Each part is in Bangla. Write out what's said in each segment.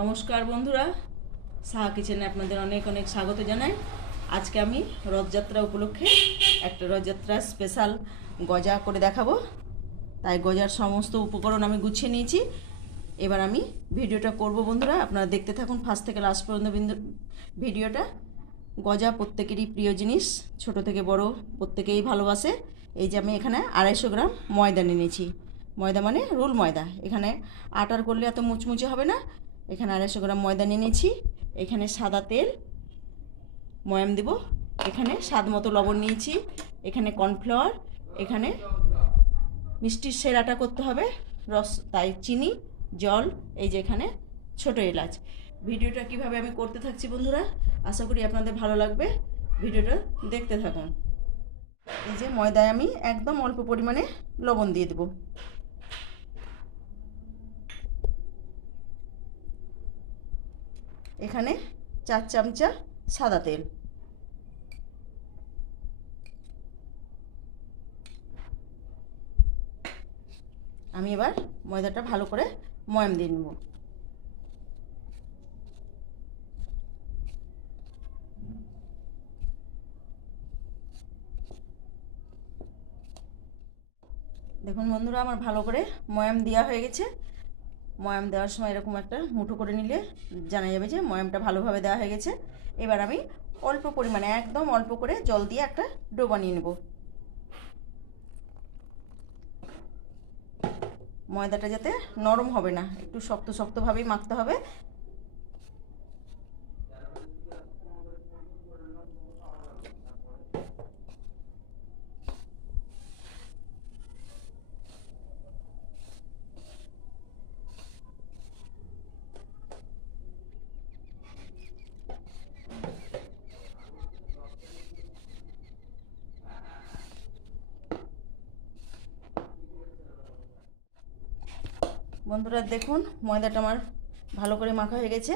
নমস্কার বন্ধুরা, সাহা কিচেনে আপনাদের অনেক অনেক স্বাগত জানাই। আজকে আমি রথযাত্রা উপলক্ষে একটা রথযাত্রা স্পেশাল গজা করে দেখাবো। তাই গজার সমস্ত উপকরণ আমি গুছিয়ে নিয়েছি। এবার আমি ভিডিওটা করব বন্ধুরা, আপনারা দেখতে থাকুন ফার্স্ট থেকে লাস্ট পর্যন্ত ভিডিওটা। গজা প্রত্যেকেরই প্রিয় জিনিস, ছোট থেকে বড় প্রত্যেকেই ভালোবাসে। এই যে আমি এখানে 250 গ্রাম ময়দা নিয়েছি। ময়দা মানে রুল ময়দা। এখানে আটার করলে এত মুচমুচে হবে না। এখানে 250 গ্রাম ময়দা নিয়েছি। এখানে সাদা তেল ময়াম দেব। এখানে স্বাদ মতো লবণ নিয়েছি। এখানে কর্নফ্লাওয়ার। এখানে মিষ্টির সেরাটা করতে হবে রস, তাই চিনি, জল, এই যে এখানে ছোট এলাচ। ভিডিওটা কিভাবে আমি করতে থাকছি বন্ধুরা, আশা করি আপনাদের ভালো লাগবে। ভিডিওটা দেখতে থাকুন। এই যে ময়দায় আমি একদম অল্প পরিমাণে লবণ দিয়ে দেব। এখানে 4 চামচা সাদা তেল। আমি এবার ময়দাটা ভালো করে ময়াম দিয়ে নেব। দেখুন বন্ধুরা, আমার ভালো করে ময়াম দেওয়া হয়ে গেছে। ময়াম দেওয়ার সময় এরকম একটা মুঠো করে নিলে জানা যাবে যে ময়ামটা ভালোভাবে দেওয়া হয়ে গেছে। এবার আমি অল্প পরিমাণে, একদম অল্প করে জল দিয়ে একটা ডো বানিয়ে নেব। ময়দাটা যাতে নরম হবে না, একটু শক্ত শক্তভাবেই মাখতে হবে। বন্ধুরা দেখুন, ময়দাটা আমার ভালো করে মাখা হয়ে গেছে।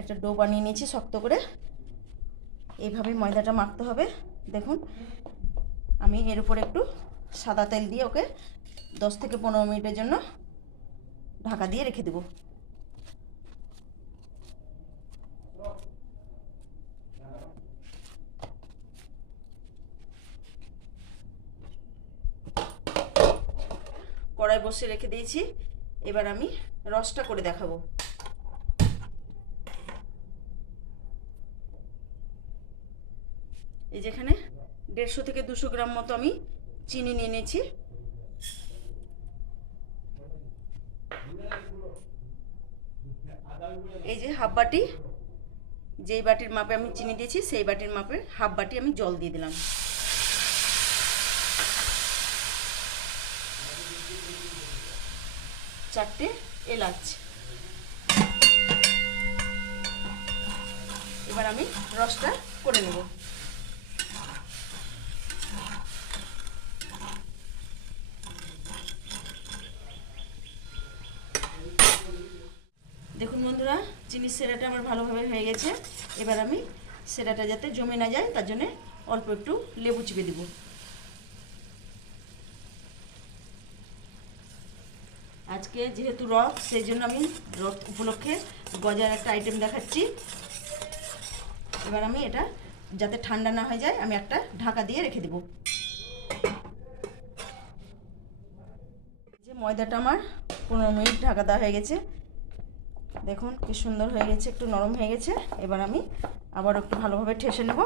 একটা ডো বানিয়ে নিয়েছি শক্ত করে। এইভাবে ময়দাটা মাখতে হবে। দেখুন, আমি এর উপরে একটু সাদা তেল দিয়ে ওকে 10 থেকে 15 মিনিটের জন্য ঢাকা দিয়ে রেখে দেব। কড়াই বসিয়ে রেখে দিয়েছি। এবার আমি রসটা করে দেখাবো। এই যেখানে 150 থেকে 200 গ্রাম মতো আমি চিনি নিয়ে নিয়েছি। এই যে হাফ বাটি, যেই বাটির মাপে আমি চিনি দিয়েছি সেই বাটির মাপে হাফ বাটি আমি জল দিয়ে দিলাম। চারটে এলাচ। এবার আমি রসটা করে নেব। দেখুন বন্ধুরা, চিনির সেরাটা আমার ভালোভাবে হয়ে গেছে। এবার আমি সেরাটা যাতে জমে না যায় তার জন্য অল্প একটু লেবু চিপে দেব। আজকে যেহেতু রথ, সেই জন্য আমি রথ উপলক্ষে গজার একটা আইটেম দেখাচ্ছি। এবার আমি এটা যাতে ঠান্ডা না হয়ে যায় আমি একটা ঢাকা দিয়ে রেখে দেব। যে ময়দাটা আমার 15 মিনিট ঢাকা দেওয়া হয়ে গেছে। দেখুন কি সুন্দর হয়ে গেছে, একটু নরম হয়ে গেছে। এবার আমি আবার একটু ভালোভাবে ঠেসে নেব।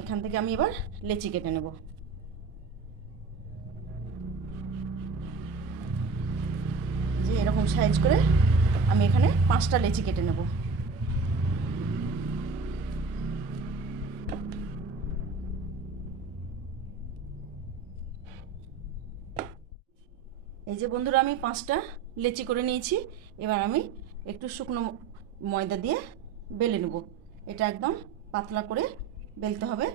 এখান থেকে আমি এবার লেচি কেটে নেব। যে এরকম সাইজ করে আমি এখানে 5টা লেচি কেটে নেব। এই যে বন্ধুরা, আমি 5টা লেচি করে নিয়েছি। এবার আমি একটু শুকনো ময়দা দিয়ে বেলে নেব। এটা একদম পাতলা করে বেলতে হবে।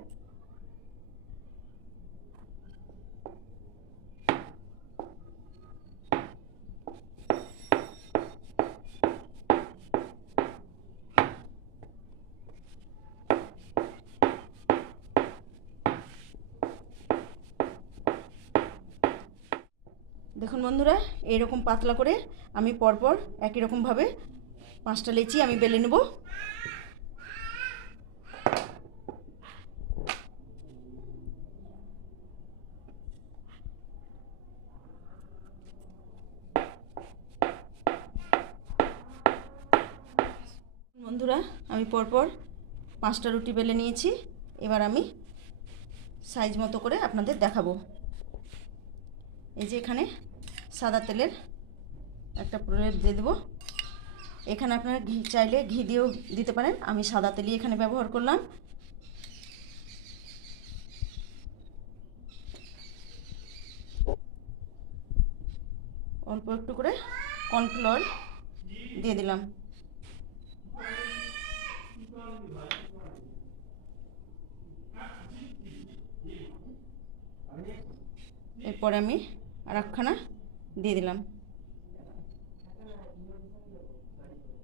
দেখুন বন্ধুরা, এইরকম পাতলা করে আমি পরপর একই রকমভাবে 5টা লেচি আমি বেলে নেব। বন্ধুরা, আমি পরপর 5টা রুটি বেলে নিয়েছি। এবার আমি সাইজ মতো করে আপনাদের দেখাবো। এই যে এখানে সাদা তেলের একটা প্রলেপ দিয়ে দেবো। এখানে আপনারা ঘি চাইলে ঘি দিয়েও দিতে পারেন, আমি সাদা তেলই এখানে ব্যবহার করলাম। অল্প একটু করে কর্নফ্লাওয়ার দিয়ে দিলাম। এরপর আমি আর একখানা দিয়ে দিলাম।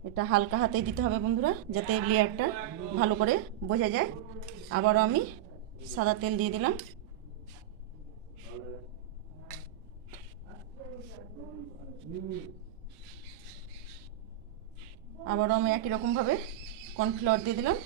এটা হালকা হাতেই দিতে হবে বন্ধুরা, যাতে লেয়ারটা ভালো করে বোঝা যায়। আবারও আমি সাদা তেল দিয়ে দিলাম। আবারও আমি একই রকমভাবে কর্নফ্লাওয়ার দিয়ে দিলাম।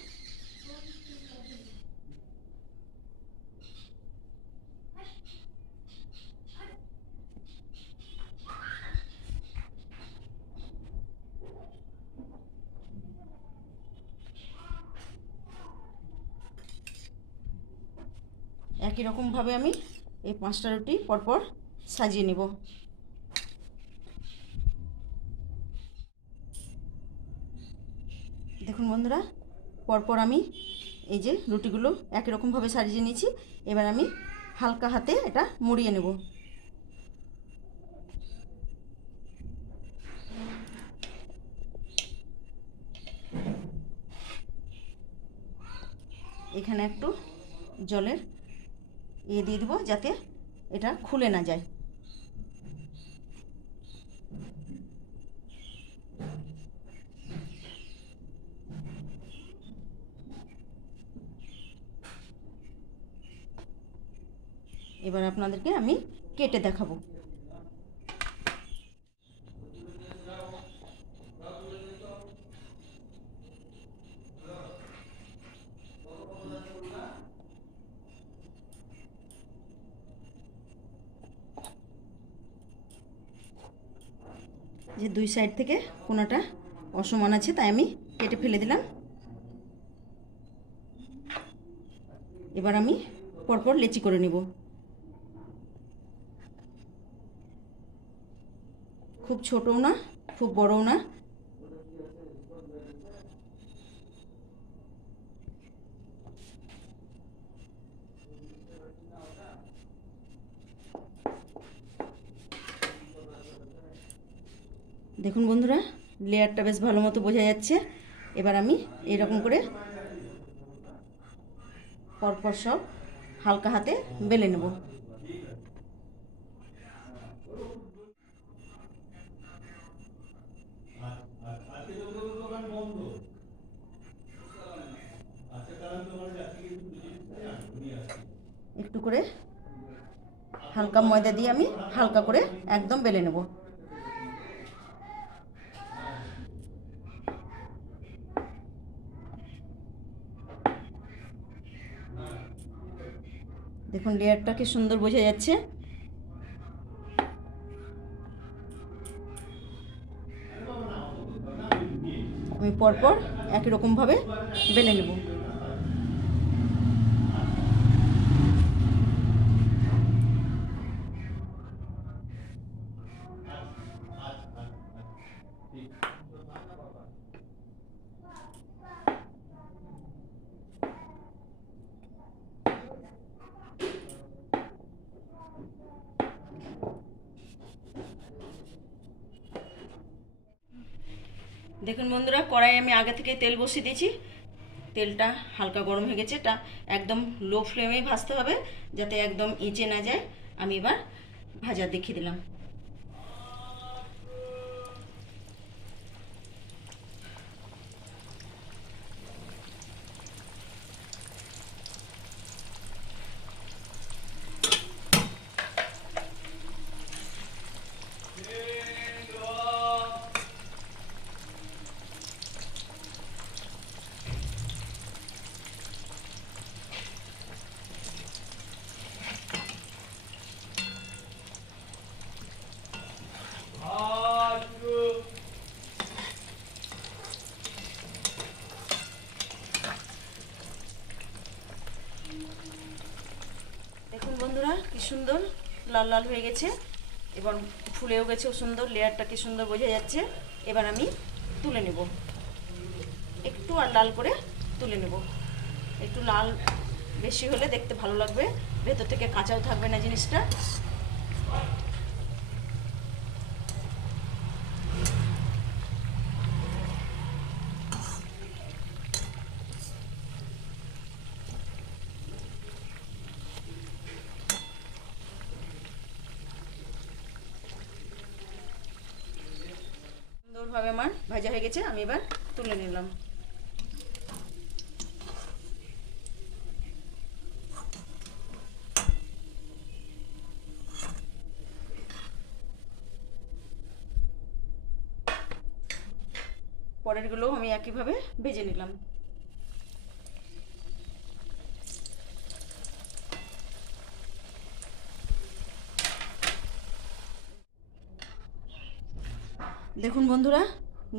একই রকমভাবে আমি এই 5টা রুটি পরপর সাজিয়ে নেব। দেখুন বন্ধুরা, পরপর আমি এই যে রুটিগুলো একই রকমভাবে সাজিয়ে নিয়েছি। এবার আমি হালকা হাতে এটা মুড়িয়ে নেব। এখানে একটু জলের দিয়ে দেবো, যাতে এটা খুলে না যায়। এবার আপনাদেরকে আমি কেটে দেখাবো। যে দুই সাইড থেকে কোনোটা অসমান আছে, তাই আমি কেটে ফেলে দিলাম। এবার আমি পরপর লেচি করে নেব। খুব ছোটও না, খুব বড়ও না। দেখুন বন্ধুরা, লেয়ারটা বেশ ভালো মতো বোঝা যাচ্ছে। এবার আমি এরকম করে পরপর সব হালকা হাতে বেলে নেব। একটু করে হালকা ময়দা দিয়ে আমি হালকা করে একদম বেলে নেব। দেখুন লেয়ারটা কি সুন্দর বোঝা যাচ্ছে। আমি পরপর একই রকমভাবে বেলে নেব। দেখুন বন্ধুরা, কড়াই আমি আগে থেকে তেল বসিয়ে দিয়েছি। তেলটা হালকা গরম হয়ে গেছে। এটা একদম লো ফ্লেমে ভাজতে হবে, যাতে একদম ইচে না যায়। আমি এবার ভাজা দেখিয়ে দিলাম। বন্ধুরা কি সুন্দর লাল লাল হয়ে গেছে, এবার ফুলেও গেছে সুন্দর, লেয়ারটা কি সুন্দর বোঝা যাচ্ছে। এবার আমি তুলে নেব, একটু আর লাল করে তুলে নেব। একটু লাল বেশি হলে দেখতে ভালো লাগবে, ভেতর থেকে কাঁচাও থাকবে না জিনিসটা। সুন্দরভাবে আমার ভাজা হয়ে গেছে, আমি এবার তুলে নিলাম। পরেরগুলো আমি একইভাবে ভেজে নিলাম। দেখুন বন্ধুরা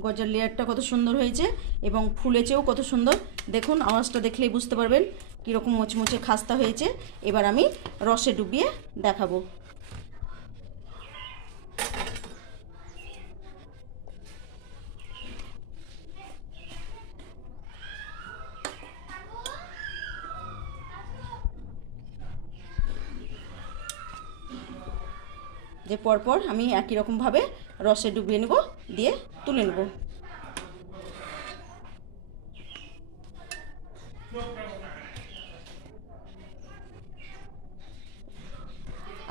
গজার লেয়ারটা কত সুন্দর হয়েছে এবং ফুলেছেও কত সুন্দর। দেখুন আওয়াজটা দেখলেই বুঝতে পারবেন কীরকম মুচমুচে খাস্তা হয়েছে। এবার আমি রসে ডুবিয়ে দেখাবো। যে পরপর আমি একই রকমভাবে রসে ডুবিয়ে নেব, দিয়ে তুলে নেব।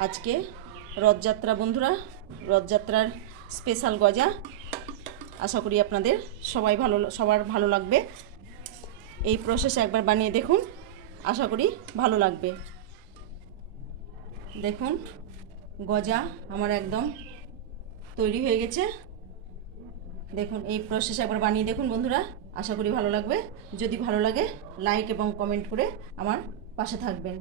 আজকে রথযাত্রা বন্ধুরা, রথযাত্রার স্পেশাল গজা। আশা করি আপনাদের সবার ভালো লাগবে। এই প্রসেসে একবার বানিয়ে দেখুন, আশা করি ভালো লাগবে। দেখুন গজা আমার একদম তৈরি হয়ে গেছে। দেখুন এই প্রসেসে একবার বানিয়ে দেখুন বন্ধুরা, আশা করি ভালো লাগবে। যদি ভালো লাগে লাইক এবং কমেন্ট করে আমার পাশে থাকবেন।